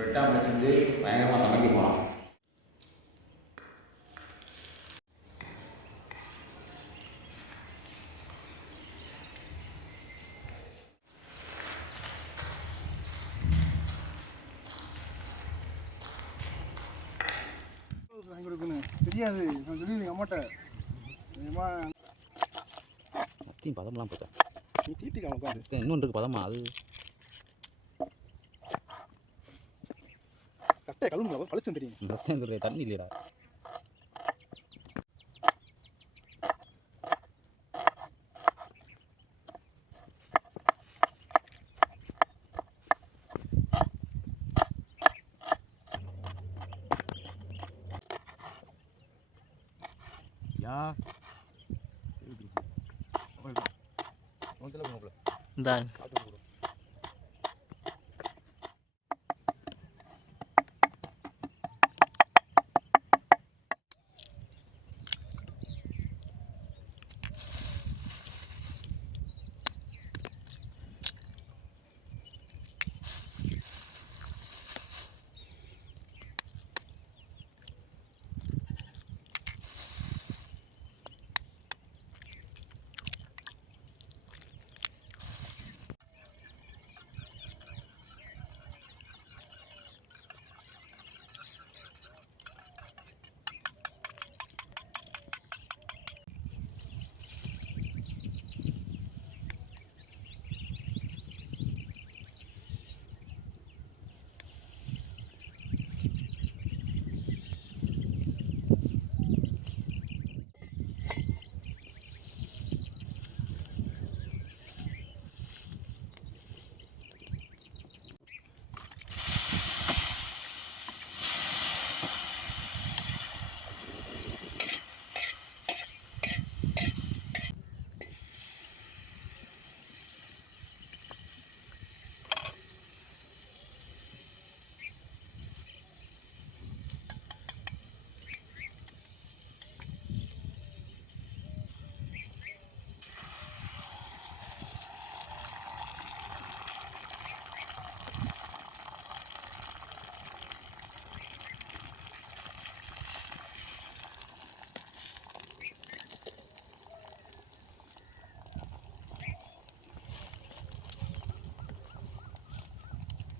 Bread omelette செஞ்சு பயங்கரமாக சமைக்க போகலாம். தெரியாது நான் சொல்லி எங்கள் அம்மாட்ட பதம்லாம் போச்சா நீ தீட்டிக்காம உட்காந்து இன்னொன்று இருக்குது பதமா அது கட்டை கழுவுங்க பழிச்சுன்னு தெரியும் தண்ணி இல்லைடா. Dan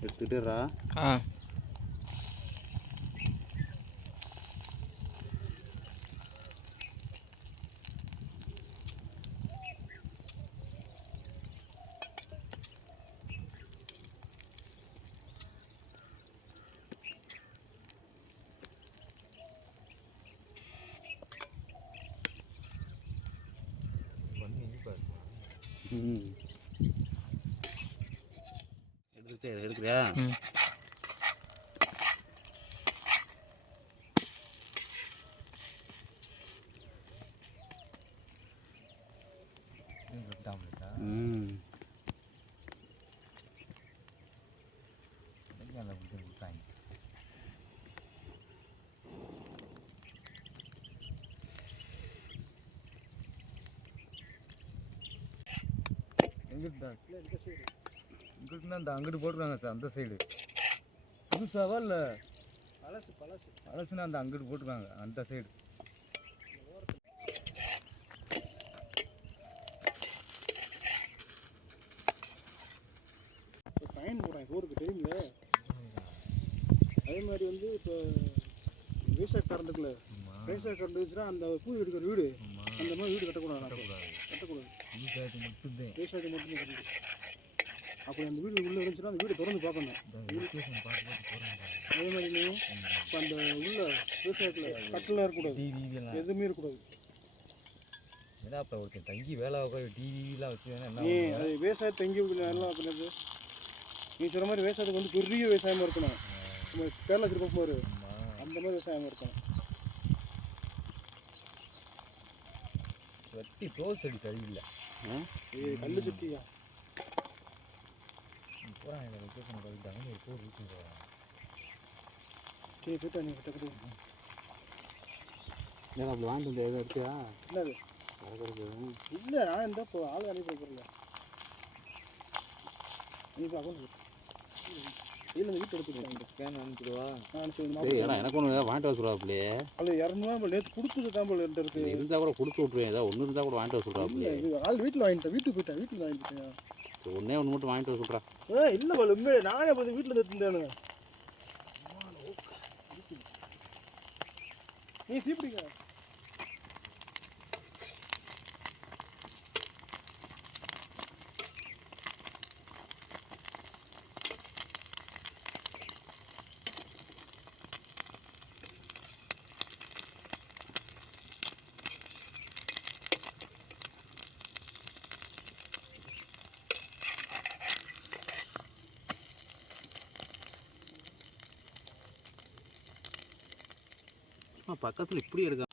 எடுத்துட்டுறா. எடுக்கிறியா? இங்கிட்டுனா அந்த அங்கிட்டு போட்டுருக்காங்க சார், அந்த சைடு புதுசாவா இல்லை பழசுனா அந்த அங்கிட்டு போட்டுருக்காங்க அந்த சைடு. பயன் போடுறாங்க ஊருக்கு தெரியுமில்ல. அதே மாதிரி வந்து இப்போ விவசாய கரண்டுக்குள்ள விவசாய கரண்ட் வச்சுன்னா அந்த பூ எடுக்கிற வீடு அந்த மாதிரி வீடு கட்டக்கூடாது. விவசாயத்துக்கு மட்டும்தான் கட்டக்கூடாது. அப்போ அந்த வீடு உள்ளே இருந்துச்சுன்னா அந்த வீடு திறந்து பார்க்கணும். அதே மாதிரி நீ இப்போ அந்த உள்ள விவசாயத்தில் கட்டில் இருக்கக்கூடாது, எதுவுமே இருக்கக்கூடாது. ஏன்னா இப்போ ஒருத்தர் தங்கி வேலை டிவிலாம் வச்சு நீ அது விவசாயத்தை தங்கி நல்லா பண்ணுறது. நீ சொல்கிற மாதிரி விவசாயத்துக்கு வந்து பெரிய விவசாயமாக இருக்கணும். நம்ம கேரளா திருப்பம் போரு அந்த மாதிரி விவசாயமாக இருக்கணும். வெட்டி க்ளோஸ் அடி சரியில்லை. கல் சுட்டியா போகிறாங்க லொக்கேஷன் கழிட்டாங்க. ஒரு போர் வீட்டு சரி போய்ட்டா நீ கிட்ட கிட்ட அப்படி வாங்கிட்டு வந்து எதாவது இருக்கியா? இல்லை இல்லை நான் இருந்தால் இப்போ ஆள் அனுப்பி வைக்கிறேன். நீ இப்போ அக்கௌண்ட் இல்லை இந்த வீட்டு எடுத்துக்கிட்டாங்க ஸ்கேன் அனுப்பிடுவா. நான் அனுப்பிச்சு சரி ஏன்னா எனக்கு ஒன்று வாங்கிட்டு வர சொல்கிறாப்புலையே. அது 200 நேற்று கொடுத்தது தான் போல இருக்கு. இருந்தால் கூட கொடுத்து விட்ருவேன். ஏதாவது ஒன்று இருந்தால் கூட வாங்கிட்டு வர சொல்கிறாப்புலையே. இது ஆள் வீட்டில் வாங்கிட்டேன், வீட்டுக்கு போயிட்டேன், வீட்டுக்கு வாங்கிட்டேன். ஒன்றே ஒன்று மட்டும் வாங்கிட்டு வர சொல்கிறா. இல்லை போல உண்மையே நானே போய் வீட்டில் இருந்தேன்னு. நீ சீப்பிடிங்க. பக்கத்தில் இப்படி இருக்கா.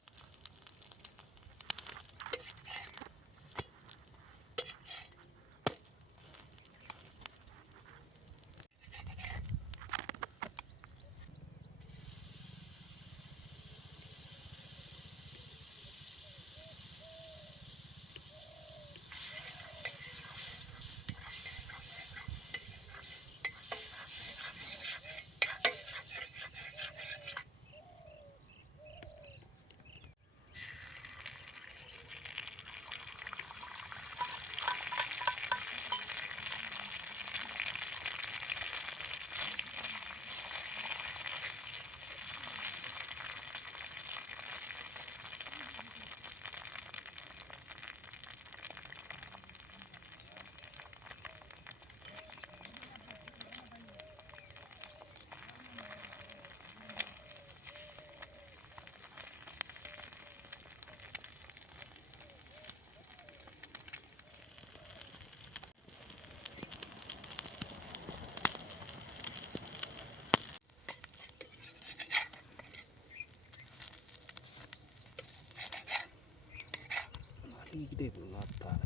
கிட்டே பார்த்தாரு.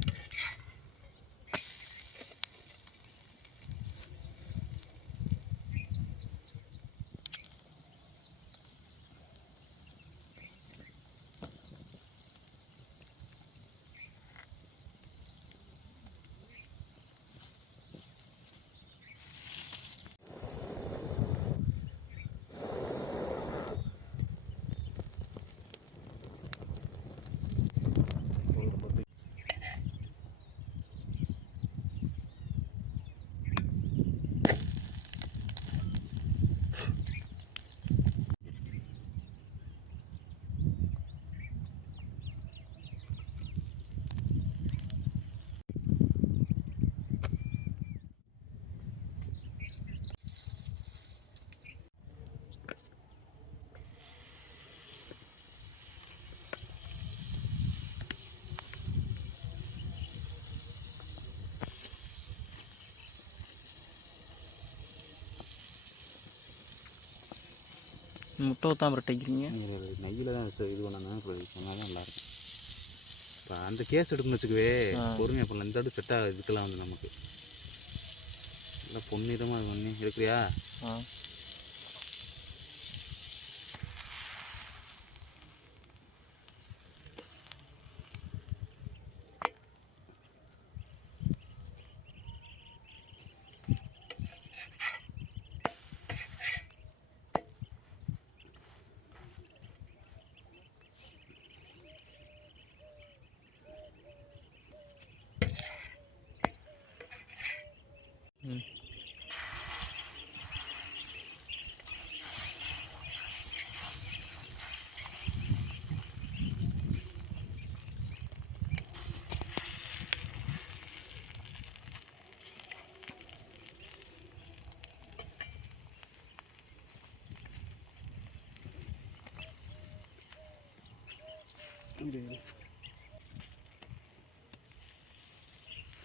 முட்டை ஊற்றாம ரெட்டைக்கிறீங்க. நெய்யில் தான் இது பண்ணணும். சொன்னால் தான் நல்லாயிருக்கும். இப்போ அந்த கேஸ் எடுக்கணும்னு வச்சுக்கவே பொறுமையாக பண்ணலாம். இந்த தடவை செட் ஆகுது. இதுக்கெல்லாம் வந்து நமக்கு நல்லா பொன்னிறமாக அது பண்ணி எடுக்கிறியா?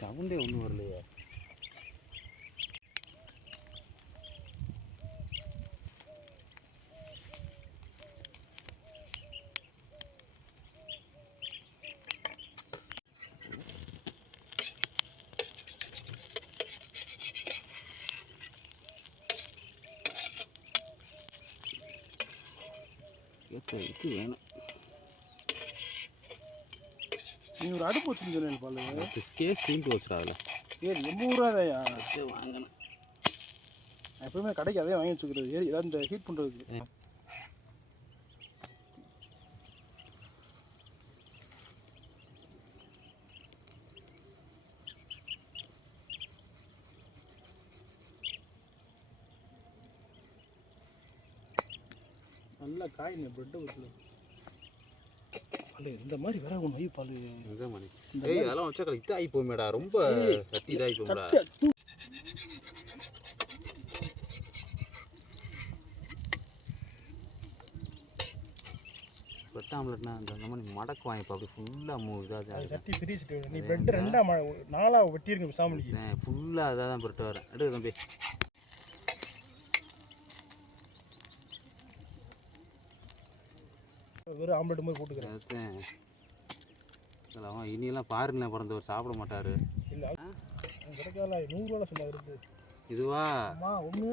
சவுண்டே ஒன்றும் வரலையே. இது வேணும். நீ ஒரு அடுப்பு வச்சுருந்தேன் பால் கேஸ் தீண்டு வச்சுடா. அதில் ஏ 80 ரூபாதையா வாங்கினேன். எப்பவுமே கடைக்கு அதே வாங்கி வச்சுக்கிறது ஏதாவது இந்த ஹீட் பண்ணுறதுக்கு. நல்லா காயின ப்ரெட்டை ஊற்றல பால் இந்த மாதிரி வேற ஒன்று வை பால். இந்த மாதிரி அதெல்லாம் வச்சா இதாகி போமேடா, ரொம்ப சட்டி இதாகி போமேடா. பிரெட் ஆம்லெட்னா அந்த மாதிரி மடக்கு வாங்கிப்பா, அப்படி ஃபுல்லாக இதாக சட்டி பெரிய சட்டி. நீ ப்ரெட் 4 வெட்டியிருக்க சாமலிக்கு ஃபுல்லாக அதாக தான் பிரெட் வரேன். எடுக்க தம்பி. வெறும் ஆம்லெட் மாதிரி போட்டுக்கிறேன். அவன் இனியெல்லாம் பாருங்களேன் பிறந்தவர் சாப்பிட மாட்டார். இல்லை கிடைக்காத 100 ரூபா சொல்ல இருக்குது. இதுவா ஒன்று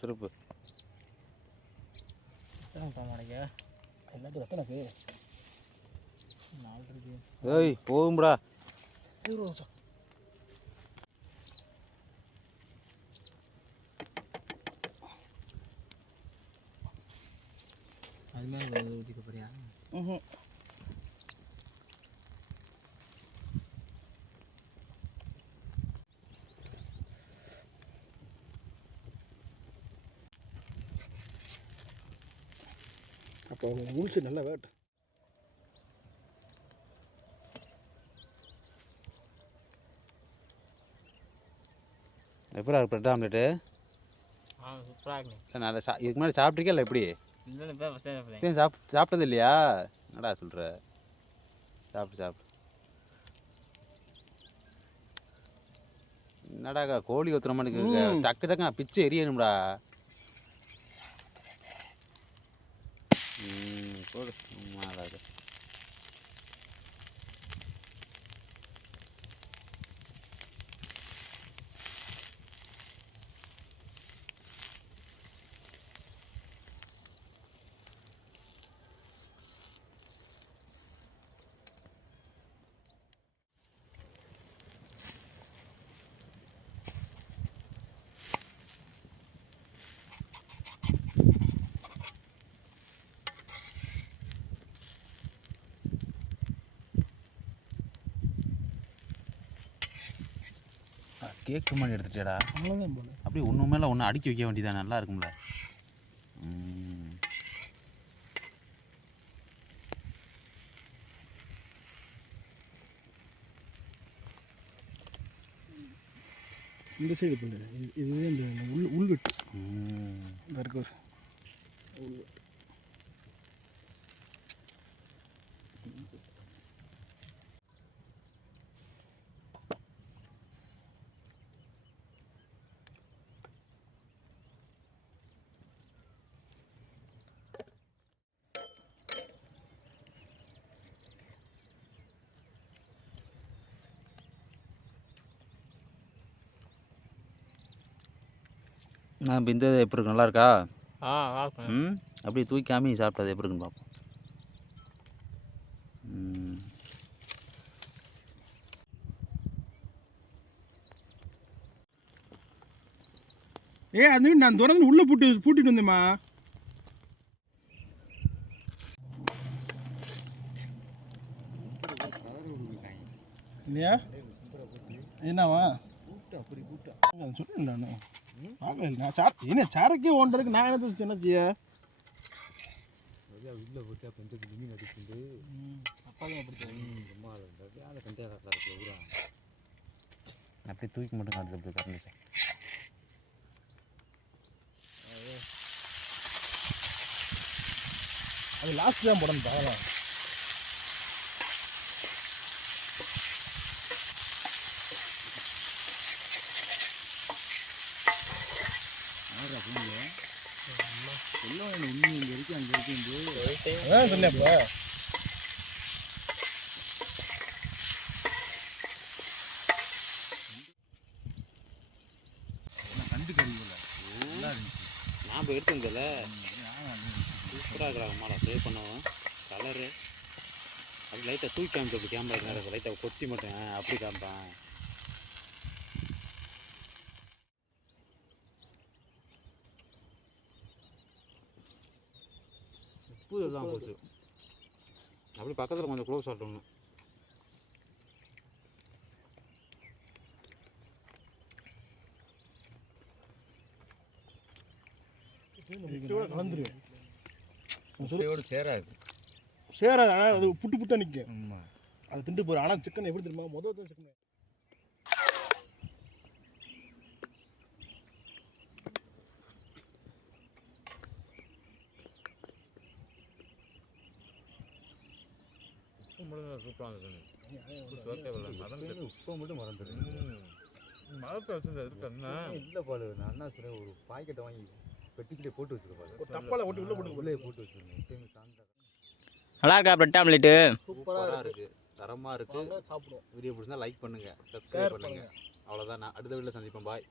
திருப்பு எல்லாத்தையும் ரத்தனக்கு ஏய் போகும்டா. அது மாதிரி ஊற்றிக்க போறியா? அப்போ முடிச்சு நல்லா வேட்டும். எப்படா பிரெட் ஆம்லெட்டு? சூப்பராக இருக்கு. நான் இதுக்கு முன்னாடி சாப்பிட்ருக்கே இல்லை? எப்படி சாப்பிட்டது இல்லையா? என்னடா சொல்கிற? சாப்பிட்டு என்னடாக்கா கோழி ஒத்துற மாதிரி டக்கு டக்கு பிச்சு எரியணும்டா. போடு அதாவது கேக்கு மாதிரி எடுத்துட்டேடா. அவ்வளோதான் போல. அப்படியே ஒன்று மேலே ஒன்று அடுக்கி வைக்க வேண்டியதான், நல்லா இருக்கும்ல. இந்த சைடு பண்ணு. இதுவே இந்த உள்வெட்டு இந்த இருக்கு உள்வெட்டு. நான் இப்போ இந்த எப்படி இருக்கு, நல்லா இருக்கா? இருக்கும். அப்படியே தூக்காம நீ சாப்பிட்டது எப்படி இருக்குன்னு பார்ப்போம். அது நான் தொடர்ந்து உள்ளே பூட்டிட்டு வந்தேம்மா. இல்லையா என்னவா அப்படி கூப்பிட்டா சொல்லுங்க. நான் சாரக்கே ஓன்றதுக்கு நான் என்ன செய்ய? உள்ள போட்டு பெஞ்சு மீன் அடிச்சுட்டு அப்பாதான் அப்படி அதை கண்டியாக கரெக்டாக அப்படியே தூக்கி மட்டும் காட்டுது, அப்படி கறந்துட்டேன். அது லாஸ்ட் தான் போடணும் பார்க்கலாம். அதான் சொன்னேன் இப்போ. ஞாபகம் எடுத்துருந்தல சூப்பராக இருக்கிறாங்க மாடா சேவ் பண்ணுவோம் கலரு அது லைட்டாக தூக்கி காமிச்சு அப்படி கேமரா நேரம் லைட்டாக கொத்தி மட்டும் அப்படி காமிப்பான் உப்பு எல்லாம் போச்சு அப்படி பக்கத்தில் கொஞ்சம் க்ளோஸ் ஆட்டணும் கலந்துருவேன் முட்டையோடு சேராது சேராது. ஆனால் அது புட்டு புட்டாக நிற்கும். ஆமாம் அது திண்டு போகிற. ஆனால் சிக்கன் எப்படி தெரியுமா முதல் சிக்கன் உப்பு மட்டும் சூப்பராக இருந்தது உப்பு மட்டும் மறந்துடு மரத்தை வச்சுருந்தா இருக்குன்னா இல்லை பாரு நான் என்ன சொல்கிறேன் ஒரு பாக்கெட்டை வாங்கி பெட்டிக்கிட்டே போட்டு வச்சுருப்பாரு டப்பால ஓட்டி உள்ளே போட்டு வச்சுருந்தேன் நல்லா இருக்கா பிரெட் ஆம்லெட்டு? சூப்பராக இருக்குது தரமாக இருக்குது. சாப்பிடுவோம். வீடியோ பிடிச்சிருந்தா லைக் பண்ணுங்கள், சப்ஸ்கிரைப் பண்ணுங்கள். அவ்வளோதான். நான் அடுத்த வீடியோவில் சந்திப்பேன். பாய்.